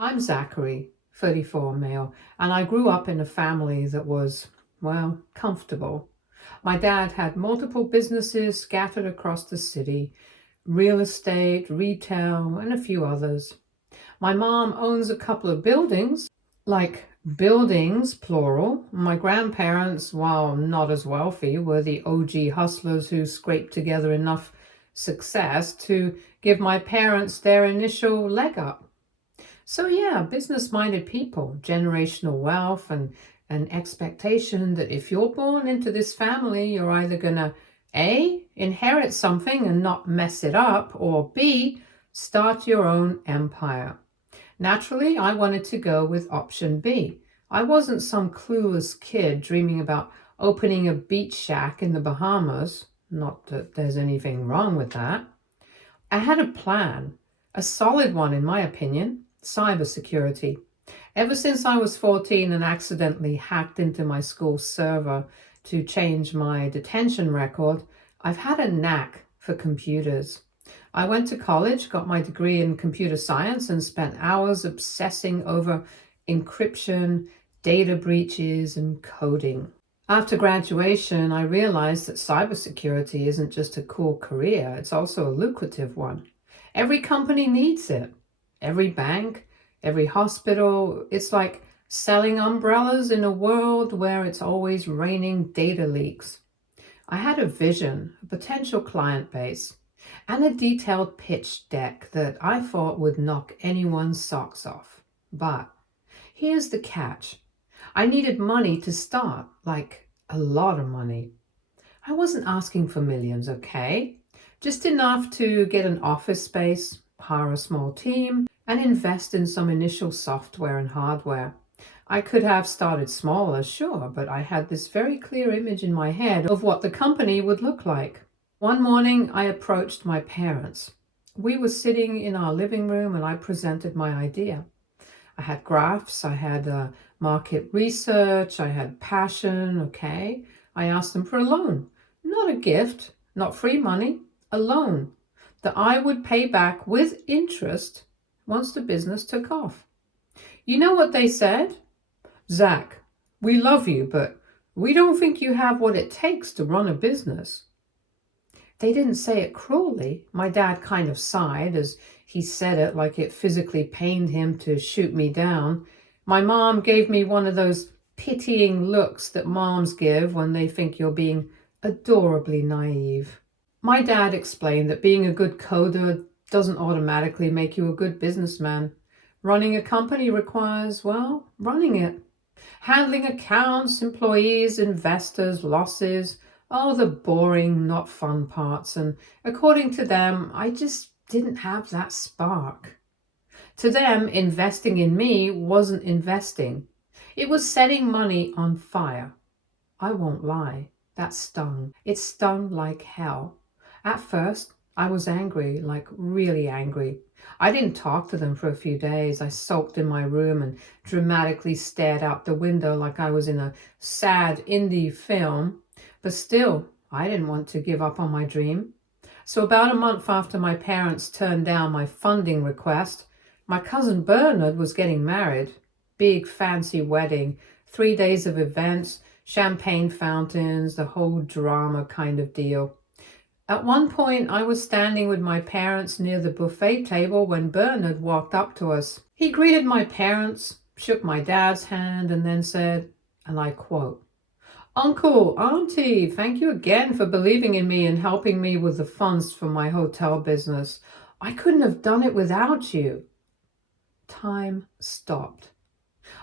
I'm Zachary, 34 male, and I grew up in a family that was, well, comfortable. My dad had multiple businesses scattered across the city, real estate, retail, and a few others. My mom owns a couple of buildings, like buildings, plural. My grandparents, while not as wealthy, were the OG hustlers who scraped together enough success to give my parents their initial leg up. So yeah, business-minded people, generational wealth and an expectation that if you're born into this family, you're either gonna A, inherit something and not mess it up, or B, start your own empire. Naturally, I wanted to go with option B. I wasn't some clueless kid dreaming about opening a beach shack in the Bahamas. Not that there's anything wrong with that. I had a plan, a solid one in my opinion, cybersecurity. Ever since I was 14 and accidentally hacked into my school server to change my detention record, I've had a knack for computers. I went to college, got my degree in computer science, and spent hours obsessing over encryption, data breaches, and coding. After graduation, I realized that cybersecurity isn't just a cool career, it's also a lucrative one. Every company needs it. Every bank, every hospital. It's like selling umbrellas in a world where it's always raining data leaks. I had a vision, a potential client base, and a detailed pitch deck that I thought would knock anyone's socks off. But here's the catch. I needed money to start, like a lot of money. I wasn't asking for millions, okay? Just enough to get an office space, hire a small team, and invest in some initial software and hardware. I could have started smaller, sure, but I had this very clear image in my head of what the company would look like. One morning, I approached my parents. We were sitting in our living room and I presented my idea. I had graphs, I had market research, I had passion, okay? I asked them for a loan, not a gift, not free money, a loan that I would pay back with interest once the business took off. You know what they said? Zach, we love you, but we don't think you have what it takes to run a business. They didn't say it cruelly. My dad kind of sighed as he said it, like it physically pained him to shoot me down. My mom gave me one of those pitying looks that moms give when they think you're being adorably naive. My dad explained that being a good coder doesn't automatically make you a good businessman. Running a company requires, well, running it. Handling accounts, employees, investors, losses, all the boring, not fun parts. And according to them, I just didn't have that spark. To them, investing in me wasn't investing. It was setting money on fire. I won't lie, that stung. It stung like hell. At first, I was angry, like really angry. I didn't talk to them for a few days. I sulked in my room and dramatically stared out the window like I was in a sad indie film. But still, I didn't want to give up on my dream. So about a month after my parents turned down my funding request, my cousin Bernard was getting married. Big fancy wedding, 3 days of events, champagne fountains, the whole drama kind of deal. At one point, I was standing with my parents near the buffet table when Bernard walked up to us. He greeted my parents, shook my dad's hand, and then said, and I quote, "Uncle, Auntie, thank you again for believing in me and helping me with the funds for my hotel business. I couldn't have done it without you." Time stopped.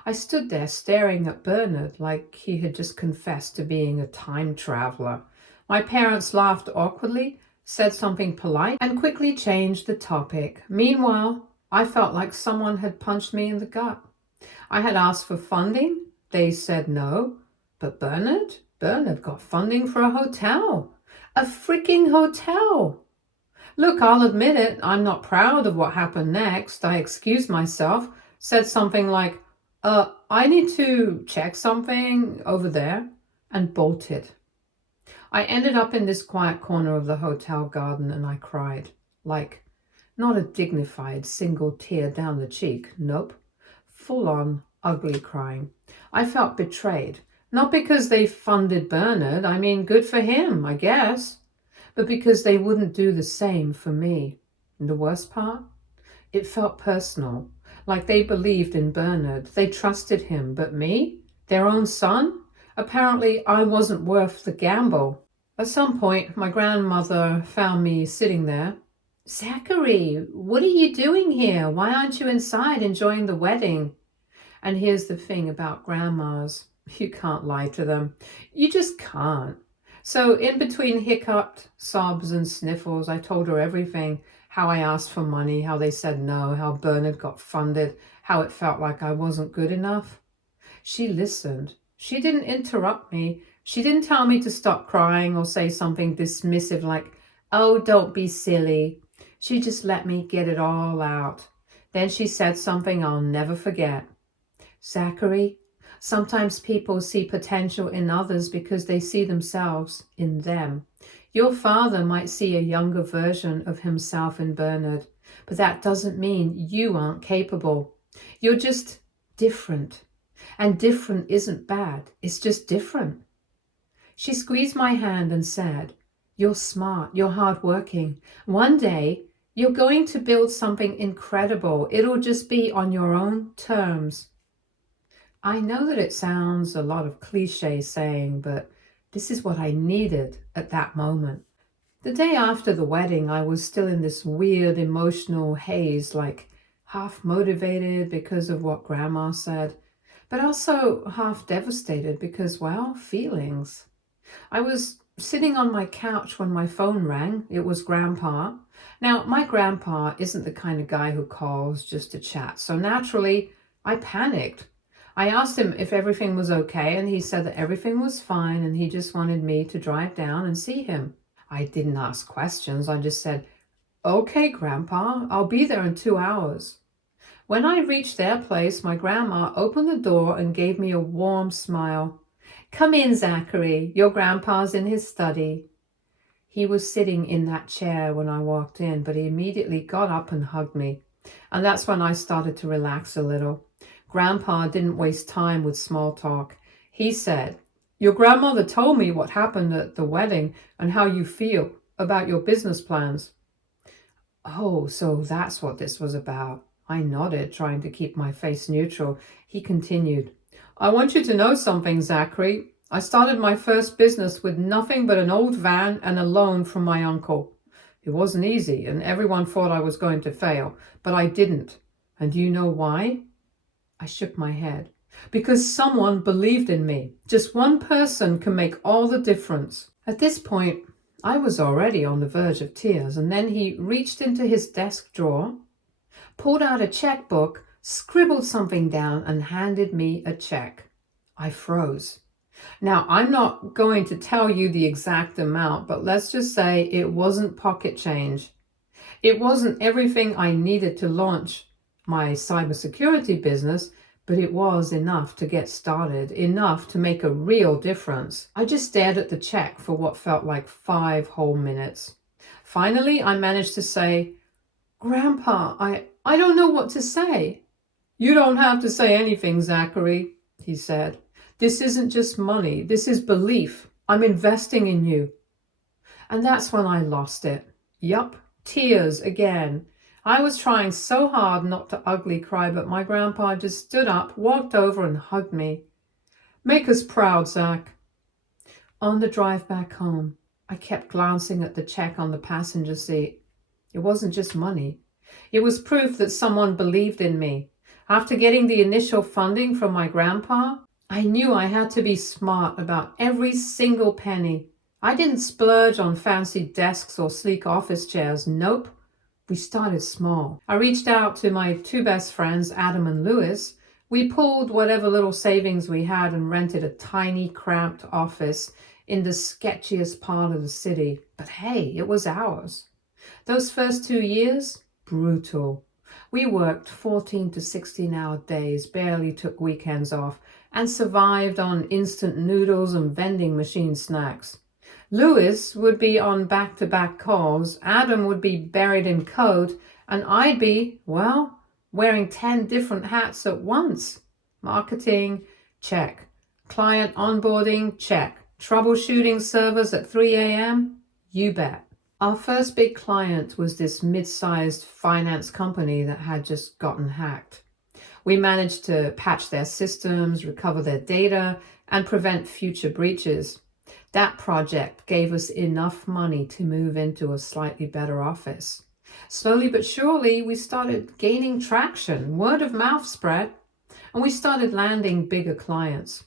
I stood there staring at Bernard like he had just confessed to being a time traveler. My parents laughed awkwardly, said something polite, and quickly changed the topic. Meanwhile, I felt like someone had punched me in the gut. I had asked for funding. They said no. But Bernard got funding for a hotel. A freaking hotel. Look, I'll admit it, I'm not proud of what happened next. I excused myself, said something like, I need to check something over there, and bolted. I ended up in this quiet corner of the hotel garden and I cried. Like, not a dignified single tear down the cheek, nope. full-on ugly crying. I felt betrayed. Not because they funded Bernard, I mean, good for him, I guess, but because they wouldn't do the same for me. And the worst part? It felt personal, like they believed in Bernard. They trusted him, but me? Their own son? Apparently, I wasn't worth the gamble. At some point, my grandmother found me sitting there. Zachary, what are you doing here? Why aren't you inside enjoying the wedding? And here's the thing about grandmas. You can't lie to them. You just can't. So in between hiccuped sobs and sniffles, I told her everything. How I asked for money, how they said no, how Bernard got funded, how it felt like I wasn't good enough. She listened. She didn't interrupt me. She didn't tell me to stop crying or say something dismissive like, oh, don't be silly. She just let me get it all out. Then she said something I'll never forget. Zachary, sometimes people see potential in others because they see themselves in them. Your father might see a younger version of himself in Bernard, but that doesn't mean you aren't capable. You're just different. And different isn't bad. It's just different. She squeezed my hand and said, you're smart. You're hardworking. One day, you're going to build something incredible. It'll just be on your own terms. I know that it sounds a lot of cliche saying, but this is what I needed at that moment. The day after the wedding, I was still in this weird emotional haze, like half motivated because of what Grandma said, but also half devastated because, well, feelings. I was sitting on my couch when my phone rang. It was Grandpa. Now, my grandpa isn't the kind of guy who calls just to chat, so naturally, I panicked. I asked him if everything was okay, and he said that everything was fine, and he just wanted me to drive down and see him. I didn't ask questions. I just said, okay, Grandpa, I'll be there in 2 hours. When I reached their place, my grandma opened the door and gave me a warm smile. Come in, Zachary. Your grandpa's in his study. He was sitting in that chair when I walked in, but he immediately got up and hugged me. And that's when I started to relax a little. Grandpa didn't waste time with small talk. He said, your grandmother told me what happened at the wedding and how you feel about your business plans. Oh, so that's what this was about. I nodded, trying to keep my face neutral. He continued, I want you to know something, Zachary. I started my first business with nothing but an old van and a loan from my uncle. It wasn't easy, and everyone thought I was going to fail, but I didn't. And do you know why? I shook my head. Because someone believed in me. Just one person can make all the difference. At this point, I was already on the verge of tears, and then he reached into his desk drawer, pulled out a checkbook, scribbled something down, and handed me a check. I froze. Now, I'm not going to tell you the exact amount, but let's just say it wasn't pocket change. It wasn't everything I needed to launch my cybersecurity business, but it was enough to get started, enough to make a real difference. I just stared at the check for what felt like 5 whole minutes. Finally, I managed to say, Grandpa, I don't know what to say. You don't have to say anything, Zachary, he said. This isn't just money. This is belief. I'm investing in you. And that's when I lost it. Yup, tears again. I was trying so hard not to ugly cry, but my grandpa just stood up, walked over and hugged me. Make us proud, Zach. On the drive back home, I kept glancing at the check on the passenger seat. It wasn't just money. It was proof that someone believed in me. After getting the initial funding from my grandpa, I knew I had to be smart about every single penny. I didn't splurge on fancy desks or sleek office chairs. Nope. We started small. I reached out to my 2 best friends, Adam and Lewis. We pulled whatever little savings we had and rented a tiny, cramped office in the sketchiest part of the city. But hey, it was ours. Those first 2 years, brutal. We worked 14 to 16-hour days, barely took weekends off, and survived on instant noodles and vending machine snacks. Lewis would be on back-to-back calls, Adam would be buried in code, and I'd be, well, wearing 10 different hats at once. Marketing, check. Client onboarding, check. Troubleshooting servers at 3 a.m.? You bet. Our first big client was this mid-sized finance company that had just gotten hacked. We managed to patch their systems, recover their data, and prevent future breaches. That project gave us enough money to move into a slightly better office. Slowly but surely, we started gaining traction, word of mouth spread, and we started landing bigger clients.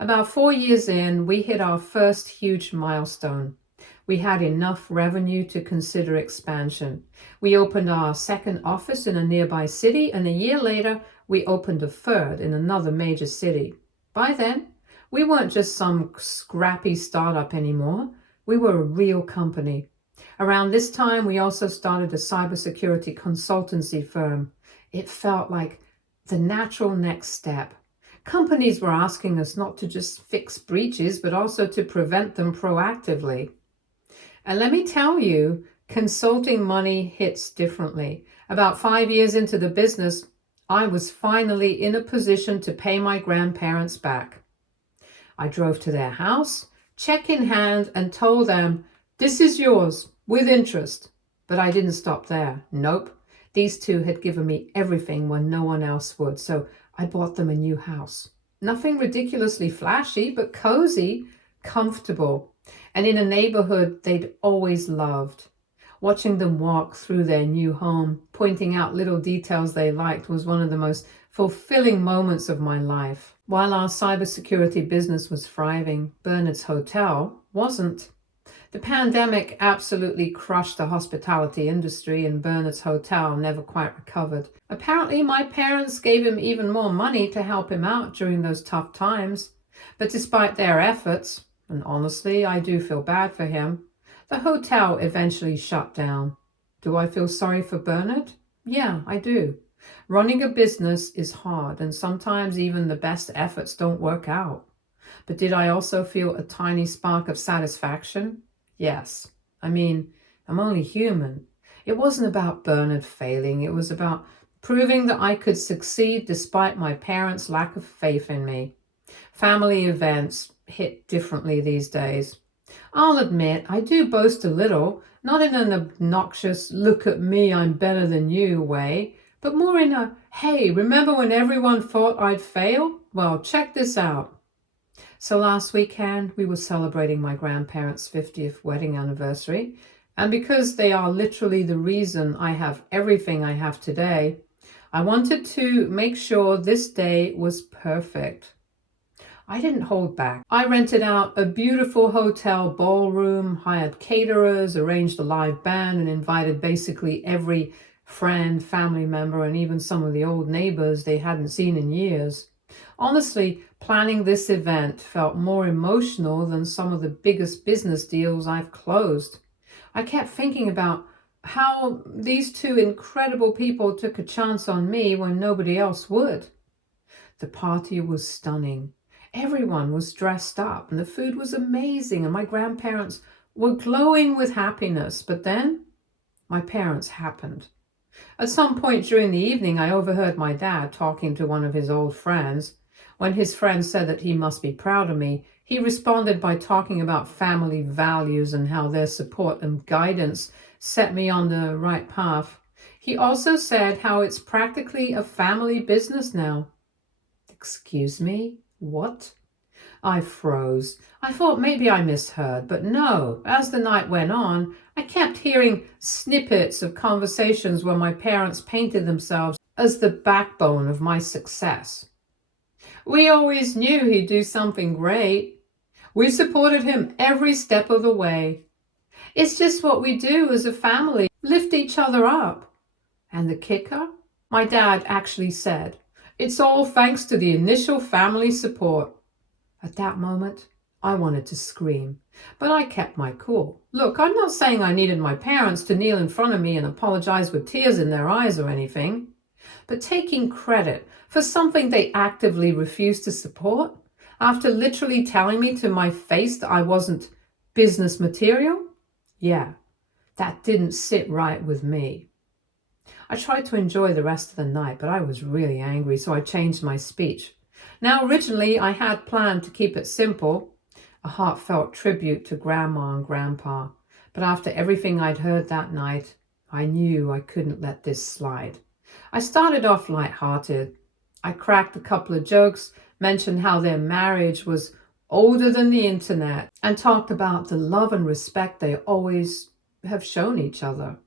About 4 years in, we hit our first huge milestone. We had enough revenue to consider expansion. We opened our second office in a nearby city, and a year later, we opened a third in another major city. By then, we weren't just some scrappy startup anymore. We were a real company. Around this time, we also started a cybersecurity consultancy firm. It felt like the natural next step. Companies were asking us not to just fix breaches, but also to prevent them proactively. And let me tell you, consulting money hits differently. About 5 years into the business, I was finally in a position to pay my grandparents back. I drove to their house, check in hand, and told them, "This is yours, with interest." But I didn't stop there. Nope. These two had given me everything when no one else would, so I bought them a new house. Nothing ridiculously flashy, but cozy, comfortable, and in a neighborhood they'd always loved. Watching them walk through their new home, pointing out little details they liked, was one of the most fulfilling moments of my life. While our cybersecurity business was thriving, Bernard's hotel wasn't. The pandemic absolutely crushed the hospitality industry, and Bernard's hotel never quite recovered. Apparently, my parents gave him even more money to help him out during those tough times. But despite their efforts, and honestly, I do feel bad for him, the hotel eventually shut down. Do I feel sorry for Bernard? Yeah, I do. Running a business is hard, and sometimes even the best efforts don't work out. But did I also feel a tiny spark of satisfaction? Yes. I mean, I'm only human. It wasn't about Bernard failing. It was about proving that I could succeed despite my parents' lack of faith in me. Family events hit differently these days. I'll admit, I do boast a little, not in an obnoxious, "look at me, I'm better than you" way, but more in a, "hey, remember when everyone thought I'd fail? Well, check this out." So last weekend, we were celebrating my grandparents' 50th wedding anniversary, and because they are literally the reason I have everything I have today, I wanted to make sure this day was perfect. I didn't hold back. I rented out a beautiful hotel ballroom, hired caterers, arranged a live band, and invited basically every friend, family member, and even some of the old neighbors they hadn't seen in years. Honestly, planning this event felt more emotional than some of the biggest business deals I've closed. I kept thinking about how these two incredible people took a chance on me when nobody else would. The party was stunning. Everyone was dressed up, and the food was amazing, and my grandparents were glowing with happiness. But then, my parents happened. At some point during the evening, I overheard my dad talking to one of his old friends. When his friend said that he must be proud of me, he responded by talking about family values and how their support and guidance set me on the right path. He also said how it's practically a family business now. Excuse me? What? I froze. I thought maybe I misheard, but no. As the night went on, I kept hearing snippets of conversations where my parents painted themselves as the backbone of my success. "We always knew he'd do something great. We supported him every step of the way. It's just what we do as a family, lift each other up." And the kicker? My dad actually said, "It's all thanks to the initial family support." At that moment, I wanted to scream, but I kept my cool. Look, I'm not saying I needed my parents to kneel in front of me and apologize with tears in their eyes or anything, but taking credit for something they actively refused to support after literally telling me to my face that I wasn't business material? Yeah, that didn't sit right with me. I tried to enjoy the rest of the night, but I was really angry, so I changed my speech. Now, originally, I had planned to keep it simple, a heartfelt tribute to Grandma and Grandpa. But after everything I'd heard that night, I knew I couldn't let this slide. I started off lighthearted. I cracked a couple of jokes, mentioned how their marriage was older than the internet, and talked about the love and respect they always have shown each other.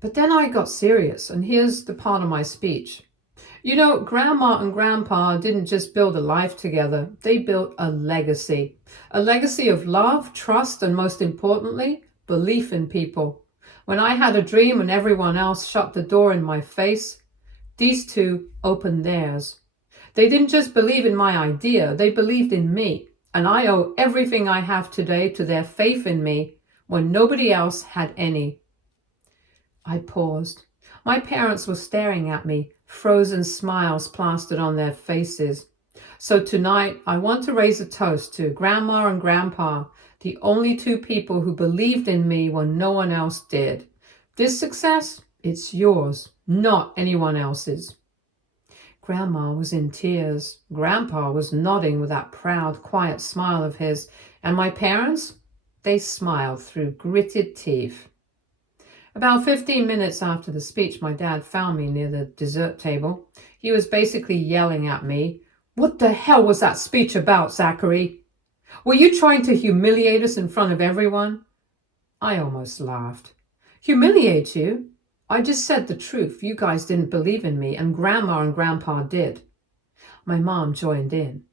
But then I got serious, and here's the part of my speech. You know, Grandma and Grandpa didn't just build a life together, they built a legacy. A legacy of love, trust, and most importantly, belief in people. When I had a dream and everyone else shut the door in my face, these two opened theirs. They didn't just believe in my idea, they believed in me. And I owe everything I have today to their faith in me when nobody else had any. I paused. My parents were staring at me, frozen smiles plastered on their faces. So tonight, I want to raise a toast to Grandma and Grandpa, the only two people who believed in me when no one else did. This success, it's yours, not anyone else's. Grandma was in tears. Grandpa was nodding with that proud, quiet smile of his. And my parents, they smiled through gritted teeth. About 15 minutes after the speech, my dad found me near the dessert table. He was basically yelling at me, "What the hell was that speech about, Zachary? Were you trying to humiliate us in front of everyone?" I almost laughed. "Humiliate you? I just said the truth. You guys didn't believe in me, and Grandma and Grandpa did." My mom joined in.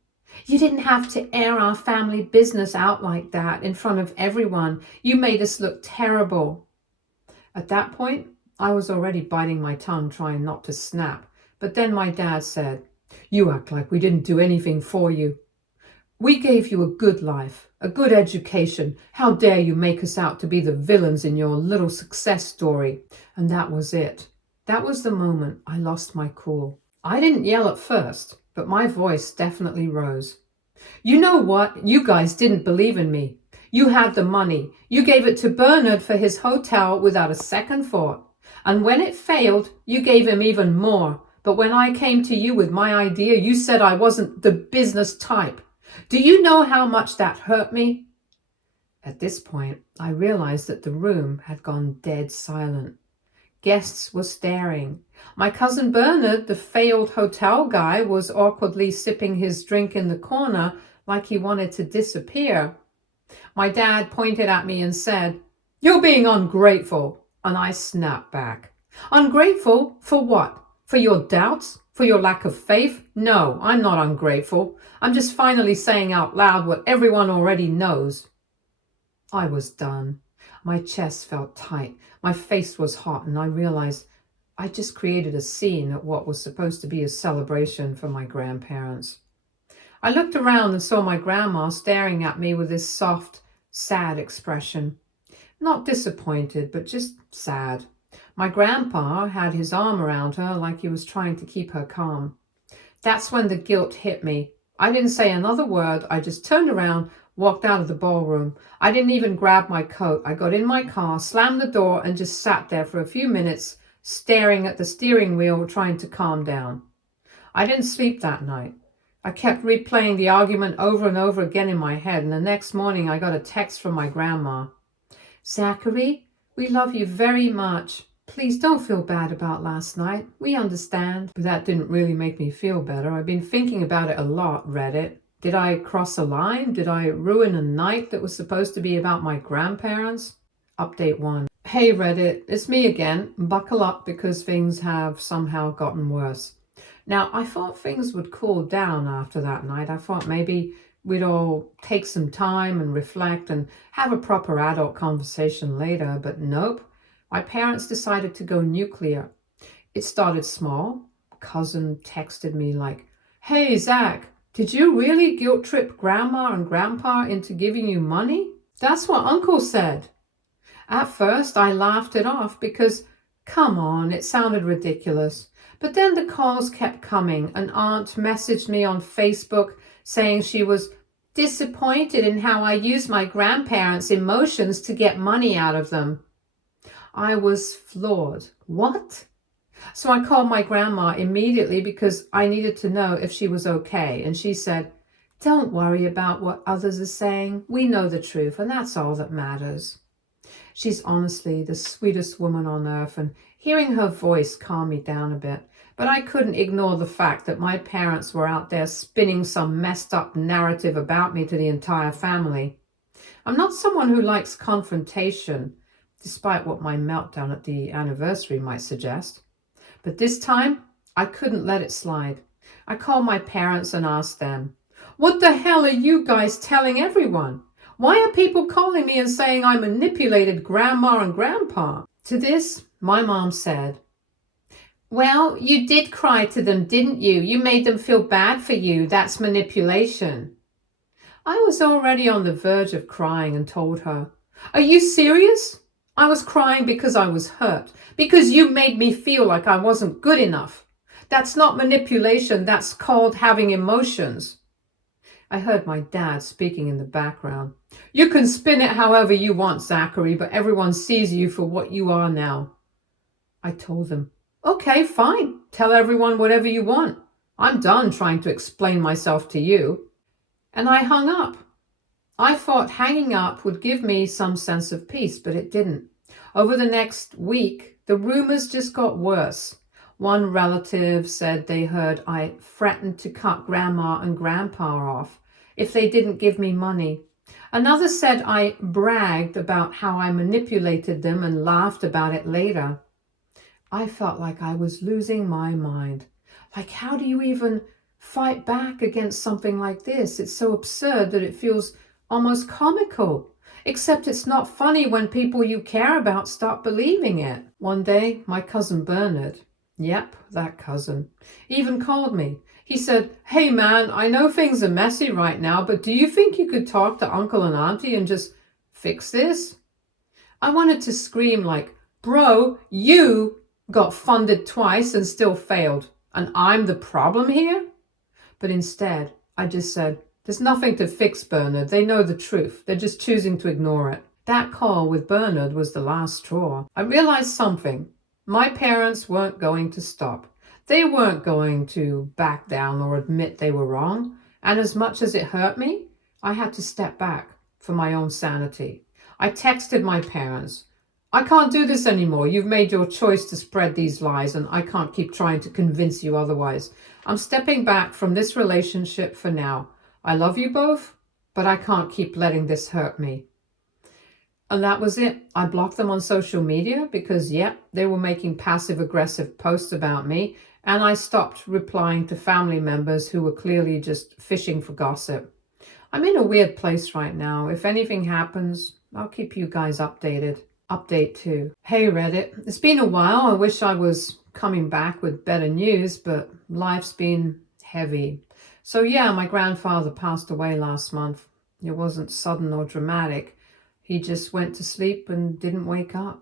"You didn't have to air our family business out like that in front of everyone. You made us look terrible." At that point, I was already biting my tongue, trying not to snap. But then my dad said, "You act like we didn't do anything for you. We gave you a good life, a good education. How dare you make us out to be the villains in your little success story?" And that was it. That was the moment I lost my cool. I didn't yell at first, but my voice definitely rose. "You know what? You guys didn't believe in me. You had the money. You gave it to Bernard for his hotel without a second thought. And when it failed, you gave him even more. But when I came to you with my idea, you said I wasn't the business type. Do you know how much that hurt me?" At this point, I realized that the room had gone dead silent. Guests were staring. My cousin Bernard, the failed hotel guy, was awkwardly sipping his drink in the corner like he wanted to disappear. My dad pointed at me and said, "You're being ungrateful." And I snapped back. "Ungrateful? For what? For your doubts? For your lack of faith? No, I'm not ungrateful. I'm just finally saying out loud what everyone already knows." I was done. My chest felt tight. My face was hot, and I realized I just created a scene at what was supposed to be a celebration for my grandparents. I looked around and saw my grandma staring at me with this soft, sad expression. Not disappointed, but just sad. My grandpa had his arm around her like he was trying to keep her calm. That's when the guilt hit me. I didn't say another word. I just turned around, walked out of the ballroom. I didn't even grab my coat. I got in my car, slammed the door, and just sat there for a few minutes, staring at the steering wheel, trying to calm down. I didn't sleep that night. I kept replaying the argument over and over again in my head, and the next morning I got a text from my grandma. "Zachary, we love you very much. Please don't feel bad about last night. We understand." But that didn't really make me feel better. I've been thinking about it a lot, Reddit. Did I cross a line? Did I ruin a night that was supposed to be about my grandparents? Update 1. Hey Reddit, it's me again. Buckle up because things have somehow gotten worse. Now, I thought things would cool down after that night. I thought maybe we'd all take some time and reflect and have a proper adult conversation later, but nope. My parents decided to go nuclear. It started small. Cousin texted me like, "Hey, Zach, did you really guilt trip Grandma and Grandpa into giving you money? That's what Uncle said." At first, I laughed it off because, come on, it sounded ridiculous. But then the calls kept coming. An aunt messaged me on Facebook saying she was disappointed in how I used my grandparents' emotions to get money out of them. I was floored. What? So I called my grandma immediately because I needed to know if she was okay. And she said, "Don't worry about what others are saying. We know the truth, and that's all that matters." She's honestly the sweetest woman on earth, and hearing her voice calmed me down a bit. But I couldn't ignore the fact that my parents were out there spinning some messed up narrative about me to the entire family. I'm not someone who likes confrontation, despite what my meltdown at the anniversary might suggest. But this time, I couldn't let it slide. I called my parents and asked them, "What the hell are you guys telling everyone? Why are people calling me and saying I manipulated grandma and grandpa?" To this, my mom said, "Well, you did cry to them, didn't you? You made them feel bad for you. That's manipulation." I was already on the verge of crying and told her, "Are you serious? I was crying because I was hurt, because you made me feel like I wasn't good enough. That's not manipulation, that's called having emotions." I heard my dad speaking in the background. "You can spin it however you want, Zachary, but everyone sees you for what you are now." I told them, "Okay, fine. Tell everyone whatever you want. I'm done trying to explain myself to you." And I hung up. I thought hanging up would give me some sense of peace, but it didn't. Over the next week, the rumors just got worse. One relative said they heard I threatened to cut grandma and grandpa off if they didn't give me money. Another said I bragged about how I manipulated them and laughed about it later. I felt like I was losing my mind. Like, how do you even fight back against something like this? It's so absurd that it feels almost comical. Except it's not funny when people you care about start believing it. One day, my cousin Bernard, yep, that cousin, even called me. He said, "Hey man, I know things are messy right now, but do you think you could talk to Uncle and Auntie and just fix this?" I wanted to scream like, "Bro, you got funded twice and still failed, and I'm the problem here?" But instead, I just said, "There's nothing to fix, Bernard. They know the truth. They're just choosing to ignore it." That call with Bernard was the last straw. I realized something. My parents weren't going to stop. They weren't going to back down or admit they were wrong. And as much as it hurt me, I had to step back for my own sanity. I texted my parents, "I can't do this anymore. You've made your choice to spread these lies, and I can't keep trying to convince you otherwise. I'm stepping back from this relationship for now. I love you both, but I can't keep letting this hurt me." And that was it. I blocked them on social media because, yep, they were making passive-aggressive posts about me, and I stopped replying to family members who were clearly just fishing for gossip. I'm in a weird place right now. If anything happens, I'll keep you guys updated. Update 2. Hey Reddit, it's been a while. I wish I was coming back with better news, but life's been heavy. So yeah, my grandfather passed away last month. It wasn't sudden or dramatic. He just went to sleep and didn't wake up.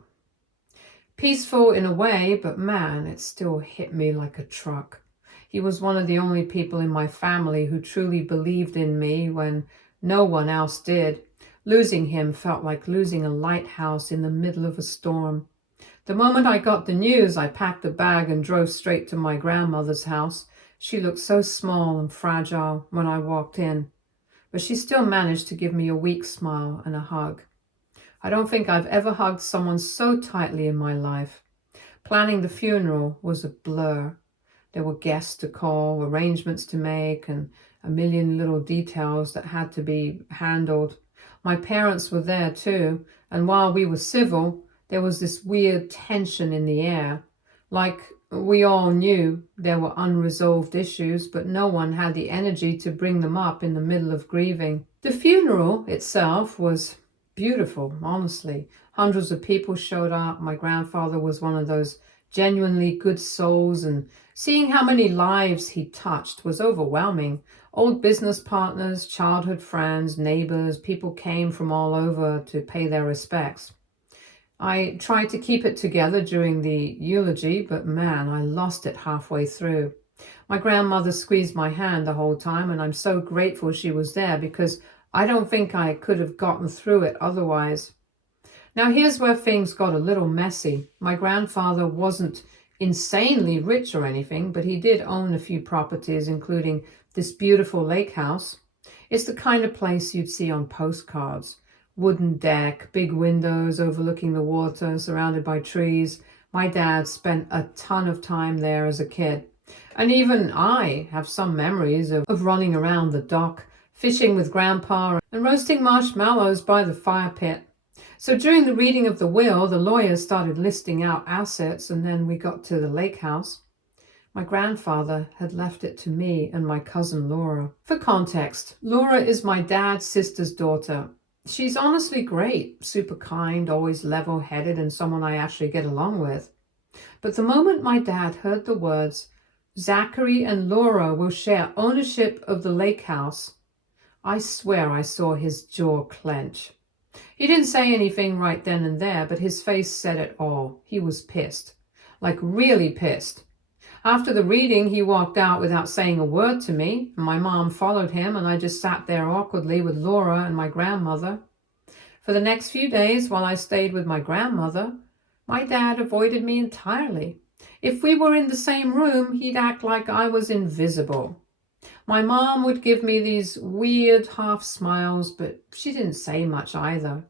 Peaceful in a way, but man, it still hit me like a truck. He was one of the only people in my family who truly believed in me when no one else did. Losing him felt like losing a lighthouse in the middle of a storm. The moment I got the news, I packed a bag and drove straight to my grandmother's house. She looked so small and fragile when I walked in, but she still managed to give me a weak smile and a hug. I don't think I've ever hugged someone so tightly in my life. Planning the funeral was a blur. There were guests to call, arrangements to make, and a million little details that had to be handled. My parents were there too, and while we were civil, there was this weird tension in the air. Like we all knew there were unresolved issues, but no one had the energy to bring them up in the middle of grieving. The funeral itself was beautiful, honestly. Hundreds of people showed up. My grandfather was one of those genuinely good souls, and seeing how many lives he touched was overwhelming. Old business partners, childhood friends, neighbors, people came from all over to pay their respects. I tried to keep it together during the eulogy, but man, I lost it halfway through. My grandmother squeezed my hand the whole time, and I'm so grateful she was there because I don't think I could have gotten through it otherwise. Now here's where things got a little messy. My grandfather wasn't insanely rich or anything, but he did own a few properties, including this beautiful lake house. It's the kind of place you'd see on postcards. Wooden deck, big windows overlooking the water, surrounded by trees. My dad spent a ton of time there as a kid. And even I have some memories of running around the dock, fishing with Grandpa, and roasting marshmallows by the fire pit. So during the reading of the will, the lawyers started listing out assets, and then we got to the lake house. My grandfather had left it to me and my cousin Laura. For context, Laura is my dad's sister's daughter. She's honestly great, super kind, always level-headed, and someone I actually get along with. But the moment my dad heard the words, "Zachary and Laura will share ownership of the lake house," I swear I saw his jaw clench. He didn't say anything right then and there, but his face said it all. He was pissed. Like really pissed. After the reading, he walked out without saying a word to me. My mom followed him, and I just sat there awkwardly with Laura and my grandmother. For the next few days, while I stayed with my grandmother, my dad avoided me entirely. If we were in the same room, he'd act like I was invisible. My mom would give me these weird half smiles, but she didn't say much either.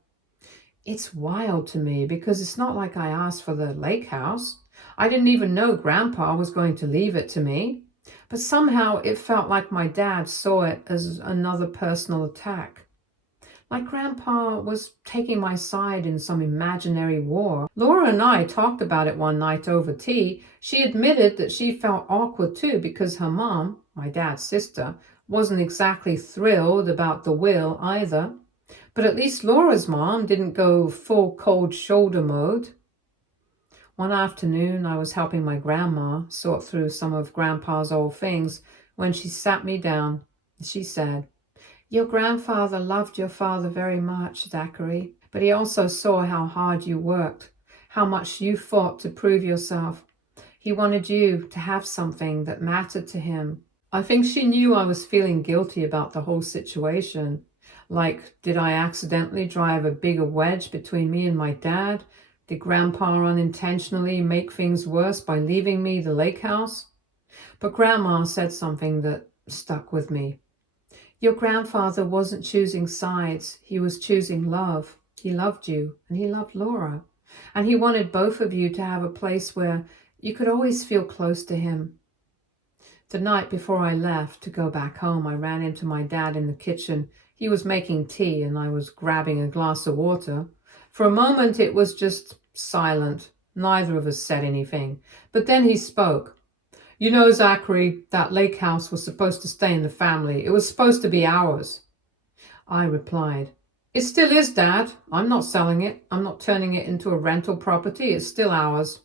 It's wild to me because it's not like I asked for the lake house. I didn't even know Grandpa was going to leave it to me. But somehow it felt like my dad saw it as another personal attack. Like Grandpa was taking my side in some imaginary war. Laura and I talked about it one night over tea. She admitted that she felt awkward too because her mom, my dad's sister, wasn't exactly thrilled about the will either. But at least Laura's mom didn't go full cold shoulder mode. One afternoon, I was helping my grandma sort through some of Grandpa's old things when she sat me down. She said, "Your grandfather loved your father very much, Zachary, but he also saw how hard you worked, how much you fought to prove yourself. He wanted you to have something that mattered to him." I think she knew I was feeling guilty about the whole situation. Like, did I accidentally drive a bigger wedge between me and my dad? Did Grandpa unintentionally make things worse by leaving me the lake house? But Grandma said something that stuck with me. "Your grandfather wasn't choosing sides. He was choosing love. He loved you and he loved Laura. And he wanted both of you to have a place where you could always feel close to him." The night before I left to go back home, I ran into my dad in the kitchen. He was making tea and I was grabbing a glass of water. For a moment, it was just silent. Neither of us said anything. But then he spoke. "You know, Zachary, that lake house was supposed to stay in the family. It was supposed to be ours." I replied, "It still is, Dad. I'm not selling it. I'm not turning it into a rental property. It's still ours."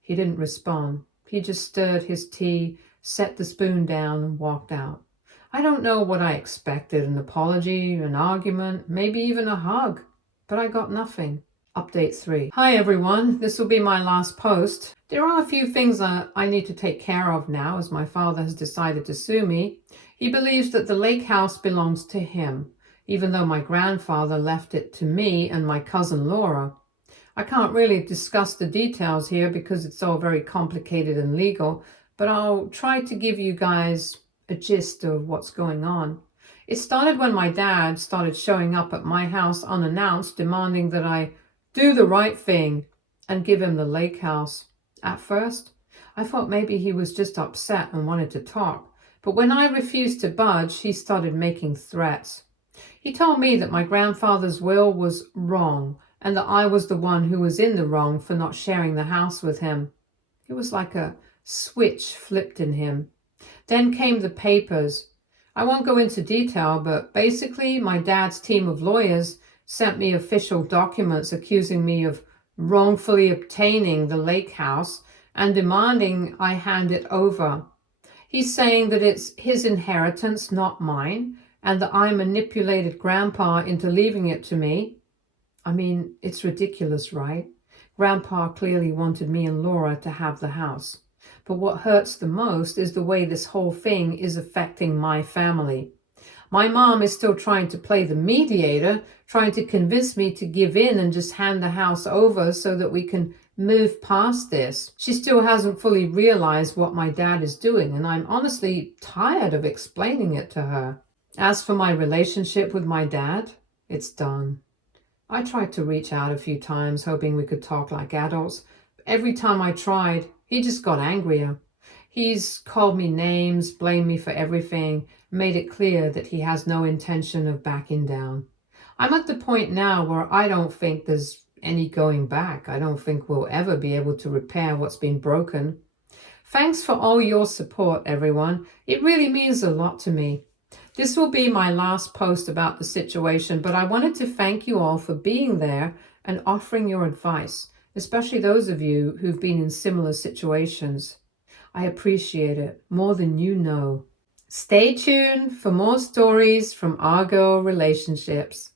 He didn't respond. He just stirred his tea, set the spoon down, and walked out. I don't know what I expected, an apology, an argument, maybe even a hug. But I got nothing. Update 3. Hi everyone, this will be my last post. There are a few things that I need to take care of now as my father has decided to sue me. He believes that the lake house belongs to him, even though my grandfather left it to me and my cousin Laura. I can't really discuss the details here because it's all very complicated and legal, but I'll try to give you guys a gist of what's going on. It started when my dad started showing up at my house unannounced, demanding that I do the right thing and give him the lake house. At first, I thought maybe he was just upset and wanted to talk, but when I refused to budge, he started making threats. He told me that my grandfather's will was wrong and that I was the one who was in the wrong for not sharing the house with him. It was like a switch flipped in him. Then came the papers. I won't go into detail, but basically my dad's team of lawyers sent me official documents accusing me of wrongfully obtaining the lake house and demanding I hand it over. He's saying that it's his inheritance, not mine, and that I manipulated Grandpa into leaving it to me. I mean, it's ridiculous, right? Grandpa clearly wanted me and Laura to have the house. But what hurts the most is the way this whole thing is affecting my family. My mom is still trying to play the mediator, trying to convince me to give in and just hand the house over so that we can move past this. She still hasn't fully realized what my dad is doing, and I'm honestly tired of explaining it to her. As for my relationship with my dad, it's done. I tried to reach out a few times, hoping we could talk like adults. Every time I tried, he just got angrier. He's called me names, blamed me for everything, made it clear that he has no intention of backing down. I'm at the point now where I don't think there's any going back. I don't think we'll ever be able to repair what's been broken. Thanks for all your support, everyone. It really means a lot to me. This will be my last post about the situation, but I wanted to thank you all for being there and offering your advice, especially those of you who've been in similar situations. I appreciate it more than you know. Stay tuned for more stories from our girl relationships.